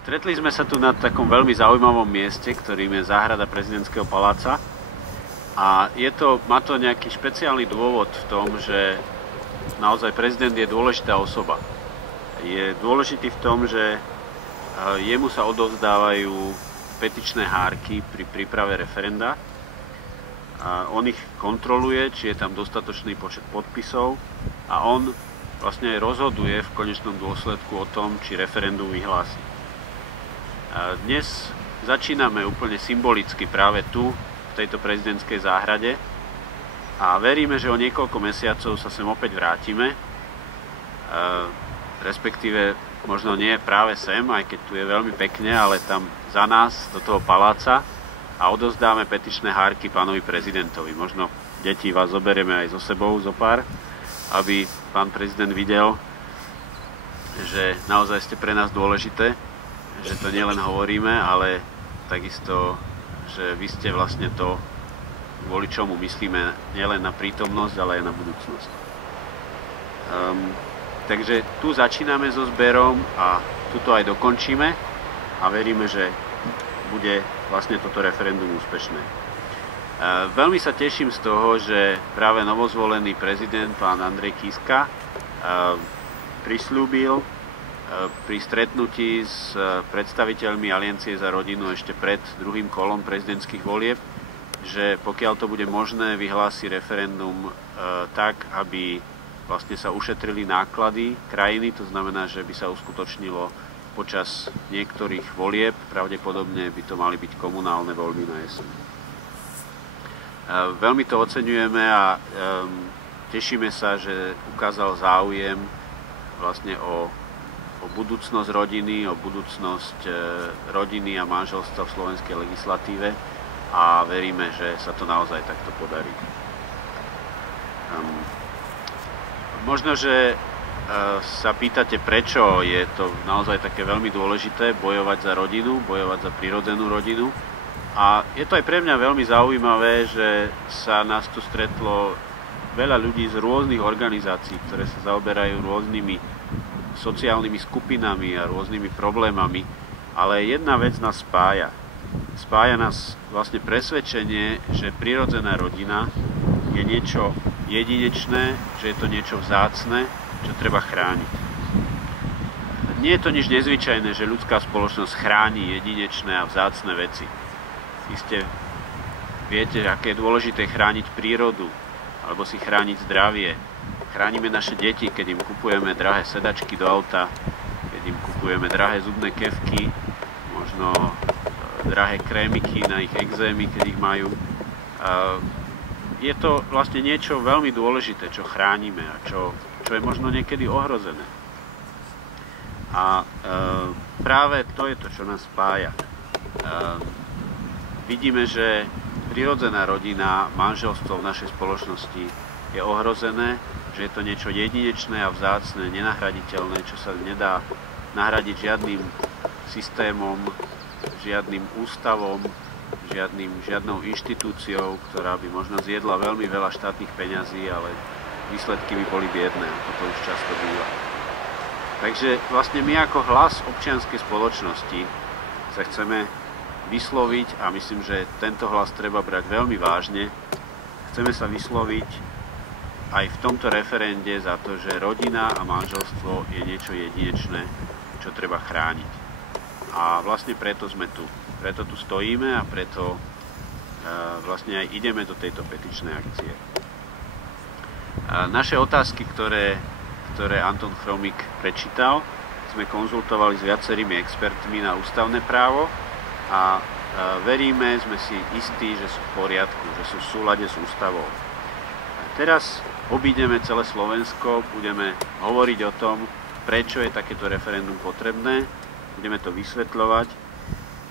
Stretli sme sa tu na takom veľmi zaujímavom mieste, ktorým je záhrada prezidentského paláca. A má to nejaký špeciálny dôvod v tom, že naozaj prezident je dôležitá osoba. Je dôležitý v tom, že jemu sa odovzdávajú petičné hárky pri príprave referenda. A on ich kontroluje, či je tam dostatočný počet podpisov a on vlastne aj rozhoduje v konečnom dôsledku o tom, či referendum vyhlási. Dnes začíname úplne symbolicky práve tu, v tejto prezidentskej záhrade a veríme, že o niekoľko mesiacov sa sem opäť vrátime, respektíve možno nie práve sem, aj keď tu je veľmi pekne, ale tam za nás do toho paláca a odovzdáme petičné hárky pánovi prezidentovi. Možno deti vás zoberieme aj so sebou zo pár, aby pán prezident videl, že naozaj ste pre nás dôležité, že to nielen hovoríme, ale takisto, že vy ste vlastne to, kvôli čomu myslíme nielen na prítomnosť, ale aj na budúcnosť. Takže tu začíname so zberom a tuto aj dokončíme a veríme, že bude vlastne toto referendum úspešné. Veľmi sa teším z toho, že práve novozvolený prezident, pán Andrej Kiska, prisľúbil pri stretnutí s predstaviteľmi Aliancie za rodinu ešte pred druhým kolom prezidentských volieb, že pokiaľ to bude možné, vyhlási referendum tak, aby vlastne sa ušetrili náklady krajiny, to znamená, že by sa uskutočnilo počas niektorých volieb, pravdepodobne by to mali byť komunálne voľby na jeseň. Veľmi to oceňujeme a tešíme sa, že ukázal záujem vlastne o budúcnosť rodiny, o budúcnosť rodiny a manželstva v slovenskej legislatíve a veríme, že sa to naozaj takto podarí. Možno, že sa pýtate, prečo je to naozaj také veľmi dôležité bojovať za rodinu, bojovať za prirodzenú rodinu. A je to aj pre mňa veľmi zaujímavé, že sa nás tu stretlo veľa ľudí z rôznych organizácií, ktoré sa zaoberajú rôznymi sociálnymi skupinami a rôznymi problémami, ale jedna vec nás spája. Spája nás vlastne presvedčenie, že prirodzená rodina je niečo jedinečné, že je to niečo vzácne, čo treba chrániť. Nie je to nič nezvyčajné, že ľudská spoločnosť chráni jedinečné a vzácne veci. Iste viete, aké je dôležité chrániť prírodu, alebo si chrániť zdravie. Chránime naše deti, keď im kupujeme drahé sedačky do auta, keď im kupujeme drahé zubné kefky, možno drahé krémiky na ich ekzémy, keď ich majú. Je to vlastne niečo veľmi dôležité, čo chránime a čo je možno niekedy ohrozené. A práve to je to, čo nás spája. Vidíme, že prirodzená rodina, manželstvo v našej spoločnosti je ohrozené, že je to niečo jedinečné a vzácne, nenahraditeľné, čo sa nedá nahradiť žiadnym systémom, žiadnym ústavom, žiadnou inštitúciou, ktorá by možno zjedla veľmi veľa štátnych peňazí, ale výsledky by boli biedné, ako to už často býva. Takže vlastne my ako hlas občianskej spoločnosti sa chceme vysloviť a myslím, že tento hlas treba brať veľmi vážne. Chceme sa vysloviť aj v tomto referende za to, že rodina a manželstvo je niečo jedinečné, čo treba chrániť. A vlastne preto sme tu. Preto tu stojíme a preto vlastne aj ideme do tejto petičnej akcie. Naše otázky, ktoré Anton Chromík prečítal, sme konzultovali s viacerými expertmi na ústavné právo a veríme, sme si istí, že sú v poriadku, že sú v súlade s ústavou. Teraz obídeme celé Slovensko, budeme hovoriť o tom, prečo je takéto referendum potrebné, budeme to vysvetľovať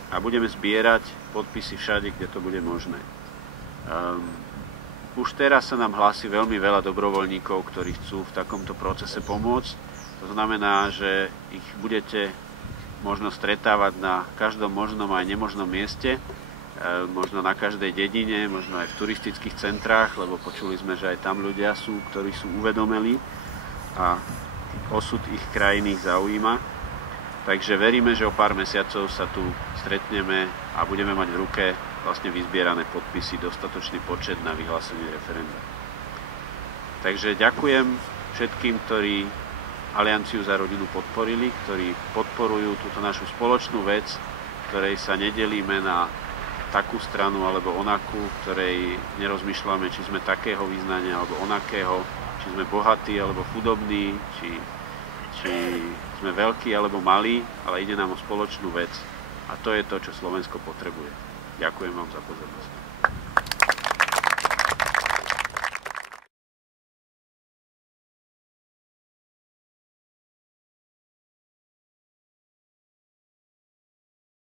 a budeme zbierať podpisy všade, kde to bude možné. Už teraz sa nám hlási veľmi veľa dobrovoľníkov, ktorí chcú v takomto procese pomôcť. To znamená, že ich budete možno stretávať na každom možnom aj nemožnom mieste, možno na každej dedine, možno aj v turistických centrách, lebo počuli sme, že aj tam ľudia sú, ktorí sú uvedomeli a osud ich krajiny ich zaujíma. Takže veríme, že o pár mesiacov sa tu stretneme a budeme mať v ruke vlastne vyzbierané podpisy, dostatočný počet na vyhlásenie referenda. Takže ďakujem všetkým, ktorí Alianciu za rodinu podporili, ktorí podporujú túto našu spoločnú vec, ktorej sa nedelíme na takú stranu alebo onakú, ktorej nerozmýšľame, či sme takého vyznania alebo onakého, či sme bohatí alebo chudobní, či sme veľkí alebo malí, ale ide nám o spoločnú vec a to je to, čo Slovensko potrebuje. Ďakujem vám za pozornosť.